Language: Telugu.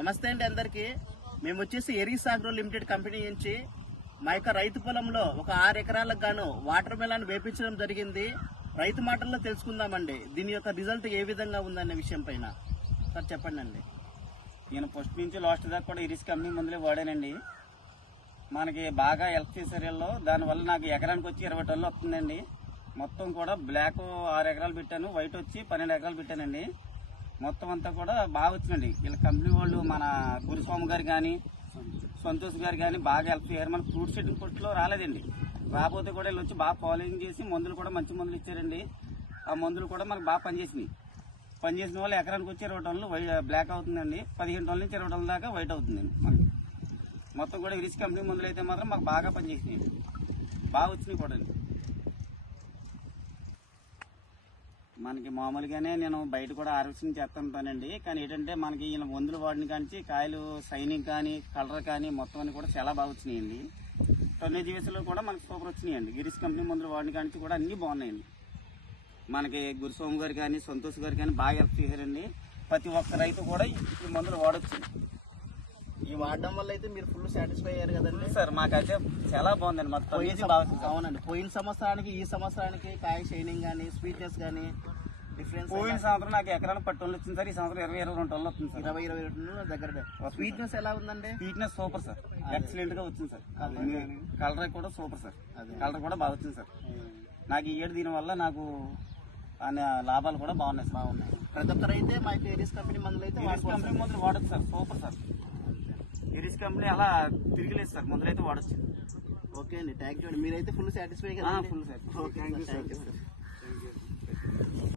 నమస్తే అండి అందరికి. మేము వచ్చేసి ఎరీస్ ఆగ్రో లిమిటెడ్ కంపెనీ నుంచి మా యొక్క రైతు పొలంలో ఒక 6 ఎకరాలకు గాను వాటర్ మెలాన్ వేపించడం జరిగింది. రైతు మాటల్లో తెలుసుకుందామండి దీని యొక్క రిజల్ట్ ఏ విధంగా ఉందనే విషయం పైన. సార్ చెప్పండి అండి. నేను ఫస్ట్ నుంచి లాస్ట్ దాకా కూడా ఎరీస్ కంపెనీ మందులే వాడానండి. మనకి బాగా హెల్ప్ చేశారు. దానివల్ల నాకు ఎకరానికి వచ్చి 20 టన్నులు వస్తుందండి. మొత్తం కూడా బ్లాక్ 6 ఎకరాలు పెట్టాను, వైట్ వచ్చి 12 ఎకరాలు పెట్టానండి. మొత్తం అంతా కూడా బాగా వచ్చిందండి. వీళ్ళ కంపెనీ వాళ్ళు మన గురుస్వామి గారు కానీ సంతోష్ గారు కానీ బాగా హెల్ప్ చేయారు. మన ఫ్రూట్ సెట్టింగ్ పొట్టులో రాలేదండి. రాకపోతే కూడా వీళ్ళు వచ్చి బాగా ఫాలోయింగ్ చేసి మందులు కూడా మంచి మందులు ఇచ్చారండి. ఆ మందులు కూడా మనకు బాగా పనిచేసినాయి. పనిచేసిన వాళ్ళు ఎకరానికి వచ్చి 20 టన్నులు బ్లాక్ అవుతుందండి. 15 టన్నుల నుంచి 20 టన్నుల దాకా వైట్ అవుతుందండి. మనకి మొత్తం కూడా ఎరీస్ కంపెనీ మందులు అయితే మాత్రం మాకు బాగా పనిచేసినాయి, బాగా వచ్చినాయి కూడా. మనకి మామూలుగానే నేను బయట కూడా హార్వెస్టింగ్ చేస్తుంటానండి. కానీ ఏంటంటే మనకి ఈయన మందులు వాడిన కానీ కాయలు షైనింగ్ కానీ కలర్ కానీ మొత్తం అన్ని కూడా చాలా బాగా వచ్చినాయండి. టన్నేజ్ వేసులో కూడా మనకి సూపర్ వచ్చినాయండి. ఎరీస్ కంపెనీ మందులు వాడిన కానీ కూడా అన్నీ బాగున్నాయండి. మనకి గురుస్వామి గారు కానీ సంతోష్ గారు కానీ బాగా హెల్ప్ చేశారండి. ప్రతి ఒక్క రైతు కూడా ఈ మందులు వాడచ్చు. ఈ వాడడం వల్ల అయితే మీరు ఫుల్ సాటిస్ఫై అయ్యారు కదండి సార్. మాకైతే చాలా బాగుందండి. మొత్తం అవునండి. పోయిన సంవత్సరానికి ఈ సంవత్సరానికి కాయ షైనింగ్ కానీ స్వీట్నెస్ కానీ డిఫరెన్స్. పోయిన సంవత్సరం నాకు ఎకరానికి 10 టన్నులు వచ్చింది సార్. ఈ సంవత్సరం 20-22 టన్నులు వస్తుంది సార్. 20 టన్నుల దగ్గర. స్వీట్నెస్ ఎలా ఉందండి? స్వీట్నెస్ సూపర్ సార్, ఎక్సలెంట్ గా వచ్చింది సార్. కలర్ కూడా సూపర్ సార్, కలర్ కూడా బాగా వచ్చింది సార్. నాకు ఈ ఏడు దీని వల్ల నాకు లాభాలు కూడా బాగున్నాయి సార్. బాగున్నాయి. ప్రతి ఒక్కరు అయితే మా ఎరీస్ కంపెనీ మందులు అయితే కంపెనీ మందులు వాడచ్చు సార్. Super sir. ఎరీస్ కంపెనీ అలా తిరిగిలేదు సార్, మందులు అయితే వాడచ్చు. ఓకే అండి, థ్యాంక్ యూ అండి. మీరైతే ఫుల్ సాటిస్ఫై కదా? Full sir. Okay, thank you sir.